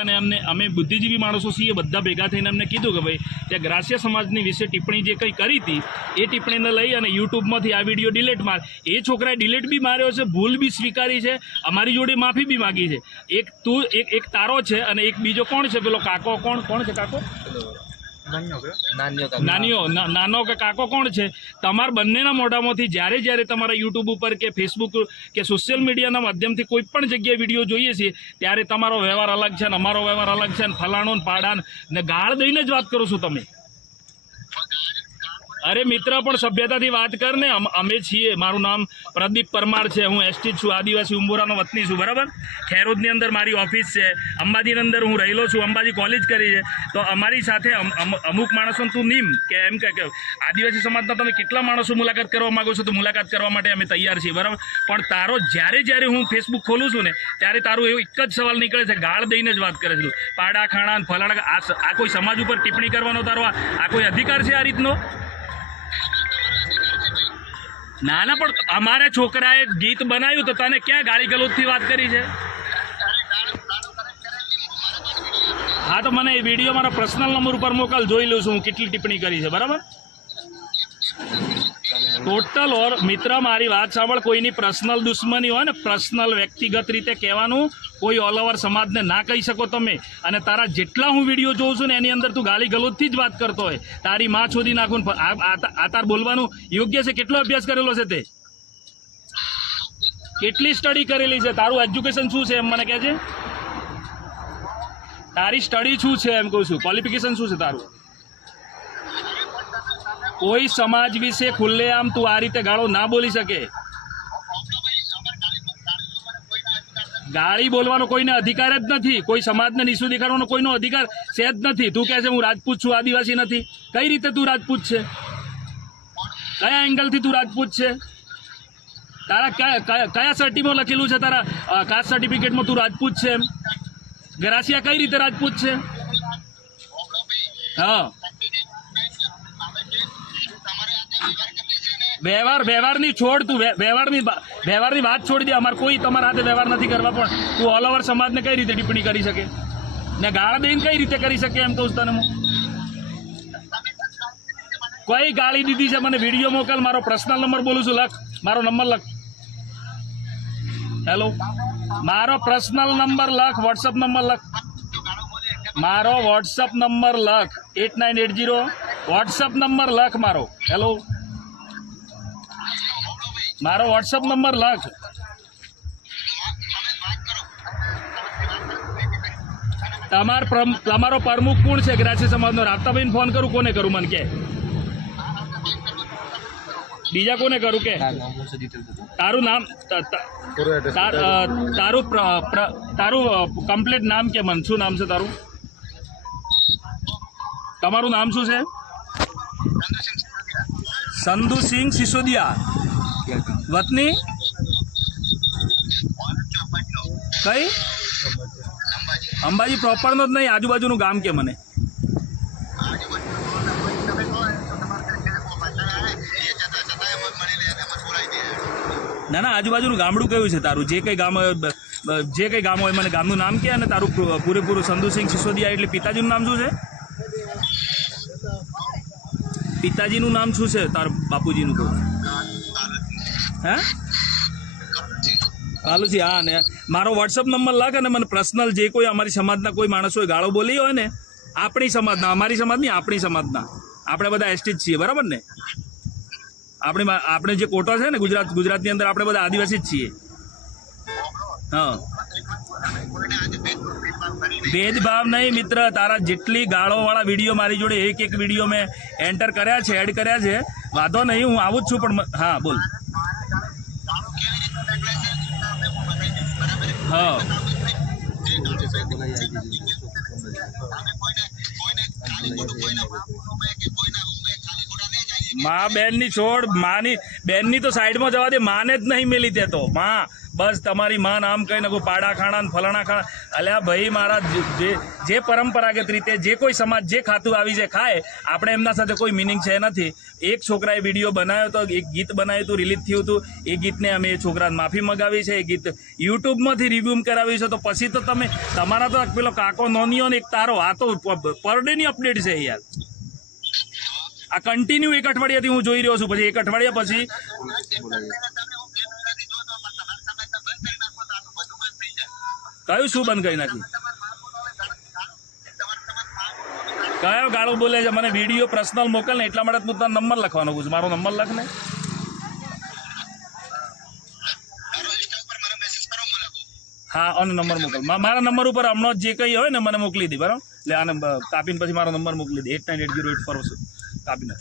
અને અમને, અમે બુદ્ધિજીવી માણસો છીએ બધા ભેગા થઈને અમને કીધું કે ભાઈ ત્યાં ગ્રાસ્ય સમાજની વિશે ટિપ્પણી જે કંઈ કરી હતી, એ ટિપ્પણીને લઈ અને યુટ્યુબમાંથી આ વીડિયો ડિલીટ માર. એ છોકરાએ ડિલીટ બી માર્યો છે, ભૂલ બી સ્વીકારી છે, અમારી જોડે માફી બી માગી છે. એક તું, એક એક તારો છે અને એક બીજો કોણ છે? પેલો કાકો કોણ કોણ છે કાકો? નાનીઓ નાનો કે કાકો કોણ છે? તમારા બંનેના મોઢામાંથી જ્યારે જ્યારે તમારા યુટ્યુબ ઉપર કે ફેસબુક કે સોશિયલ મીડિયાના માધ્યમથી કોઈ પણ જગ્યાએ વીડિયો જોઈએ છીએ ત્યારે તમારો વ્યવહાર અલગ છે ને અમારો વ્યવહાર અલગ છે ને ફલાણો ને પાડા ને ને ગાળ દઈને જ વાત કરો છો તમે. અરે મિત્ર, પણ સભ્યતાથી વાત કર ને. અમ- છીએ. મારું નામ પ્રદીપ પરમાર છે. હું એસટી છું. આદિવાસી ઉંબોરાનો વતની છું. બરાબર? ખેરોદની અંદર મારી ઓફિસ છે. અંબાજીની અંદર હું રહેલો છું. અંબાજી કોલેજ કરી છે. તો અમારી સાથે અમ- અમ- અમુક માણસો તું નીમ કે એમ કે આદિવાસી સમાજના તમે કેટલા માણસો મુલાકાત કરવા માગો છો તો મુલાકાત કરવા માટે અમે તૈયાર છીએ. બરાબર? પણ તારો જ્યારે જ્યારે હું ફેસબુક ખોલું છું ને, ત્યારે તારું એવું એક જ સવાલ નીકળે છે. ગાળ દઈને જ વાત કરે છે. પાડા ખાણા ફલાણા આ કોઈ સમાજ ઉપર ટિપ્પણી કરવાનો તારો આ કોઈ અધિકાર છે આ રીતનો? ના ના, પણ અમારા છોકરાએ ગીત બનાવ્યું તો તને ક્યાં ગાળી ગલોદથી વાત કરી છે? હા, તો મને એ વીડિયો મારા પર્સનલ નંબર ઉપર મોકલ, જોઈ લઉં છું હું કેટલી ટિપ્પણી કરી છે, બરાબર? ટોટલ ઓર મિત્ર, મારી વાત સાંભળ. કોઈની પર્સનલ દુશ્મની હોય ને પર્સનલ વ્યક્તિગત રીતે કહેવાનું, કોઈ ઓલ ઓવર સમાજને ના કહી શકો તમે. અને તારા જેટલા હું વીડિયો જોઉં છું ને, એની અંદર તું ગાલી ગલોદથી જ વાત કરતો હોય. તારી માં છોડી નાખું આ તાર બોલવાનું યોગ્ય છે? કેટલો અભ્યાસ કરેલો છે તે? કેટલી સ્ટડી કરેલી છે? તારું એજ્યુકેશન શું છે એમ મને કહે છે તારી સ્ટડી શું છે એમ કહું છું? ક્વોલિફિકેશન શું છે તારું? કોઈ સમાજ વિશે ખુલ્લેઆમ તું આ રીતે ગાળો ના બોલી શકે. ગાળી બોલવાનો કોઈને અધિકાર જ નથી. કોઈ સમાજને નીચું દેખાડવાનો કોઈનો અધિકાર છે જ નથી. તું કહે છે હું રાજપૂત છું, આદિવાસી નથી. કઈ રીતે તું રાજપૂત છે? કયા એંગલથી તું રાજપૂત છે? તારા કયા સર્ટિમાં લખેલું છે તારા કાસ્ટ સર્ટિફિકેટમાં તું રાજપૂત છે એમ? ગરાસિયા કઈ રીતે રાજપૂત છે? હા. વ્યવહાર, વ્યવહારની છોડ તું વ્યવહારની વ્યવહારની વાત છોડી દે. અમારે કોઈ તમારા હાથે વ્યવહાર નથી કરવા, પણ તું ઓલ ઓવર સમાજને કઈ રીતે ટિપ્પણી કરી શકે? ને ગાળા દઈને કઈ રીતે કરી શકે એમ કહું તને હું? કોઈ ગાળી દીધી છે? મને વીડિયો મોકલ, મારો પર્સનલ નંબર બોલું છું, લખ. મારો નંબર લખ. હેલો મારો પર્સનલ નંબર લખ વોટ્સઅપ નંબર લખ. મારો વોટ્સઅપ નંબર લખ. Eight nine eight zero WhatsApp number લખ મારો. હેલો મારો વોટ્સઅપ નંબર લખ. તમાર તમારો પ્રમુખ કોણ છે? ગ્રાસી સમાજનો રાતાભાઈને ફોન કરું કોને કરું મને કે? બીજા કોને કરું કે? તારું નામ તાર- તારું કમ્પ્લીટ નામ કે મન શું નામ છે તારું? તમારું નામ શું છે? સંધુસિંહ સિસોદિયા. વતની? કઈ? અંબાજી પ્રોપરનો જ નહીં, આજુબાજુનું ગામ કે મને? ના ના, આજુબાજુનું ગામડું કયું છે તારું? જે કંઈ ગામ જે કંઈ ગામ હોય, મને ગામનું નામ કે અને તારું પૂરેપૂરું સંધુસિંહ સિસોદિયા એટલે પિતાજીનું નામ શું છે? પિતાજીનું નામ શું છે? તાર બાપુજીનું કહું હે? કાલુજી હા, ને મારો વોટ્સઅપ નંબર લાગે ને મને પર્સનલ જે કોઈ અમારી સમાજના કોઈ માણસોએ ગાળો બોલી હોય ને, આપણી સમાજના, અમારી સમાજની આપણી સમાજના. આપણે બધા એસટી જ છીએ, બરાબર ને? આપણી આપણે જે કોટા છે ને ગુજરાત, ગુજરાતની અંદર આપણે બધા આદિવાસી જ છીએ. હા. ભેદભાવ નહીં મિત્ર. તારા જેટલી ગાળોવાળા વીડિયો મારી જોડે એક એક વીડિયો મેં એન્ટર કર્યા છે એડ કર્યા છે. વાંધો નહીં, હું આવું જ છું, પણ હા, બોલ. હા. માં બેનની છોડ, માની બેનની તો સાઈડમાં જવા દે, માને જ નહીં મેલી તે તો. માં બસ તમારી માં નામ કહીને કોઈ પાડા ખાણા ફલાણા ખાણા. અલ્યા ભાઈ મારા જે- જે પરંપરાગત રીતે જે કોઈ સમાજ જે ખાતું આવી છે ખાય, આપણે એમના સાથે કોઈ મિનિંગ છે નથી. એક છોકરાએ વીડિયો બનાવ્યો હતો એક ગીત બનાવ્યું હતું રિલીઝ થયું હતું એ ગીતને અમે એ છોકરાને માફી મગાવી છે, એ ગીત યુટ્યુબમાંથી રિવ્યૂ કરાવ્યું છે. તો પછી તો તમે તમારા તો પેલો કાકો નોનીઓ ને એક તારો, આ તો પર ડેની અપડેટ છે યાર. આ કન્ટિન્યુ એક અઠવાડિયાથી હું જોઈ રહ્યો છું. પછી એક અઠવાડિયા પછી કયું શું બંધ કરી નાખ્યું? કયો ગાળો બોલે છે? મને વીડિયો પર્સનલ મોકલ ને એટલા માટે હું તને નંબર લખવાનો છું મારો નંબર લખ ને. હા, અને નંબર મોકલ. મારા નંબર ઉપર હમણાં જે કંઈ હોય ને મને મોકલી દે, બરાબર? એટલે આને કાપીને પછી મારો નંબર મોકલી દે. Eight nine eight zero eight four કાપીને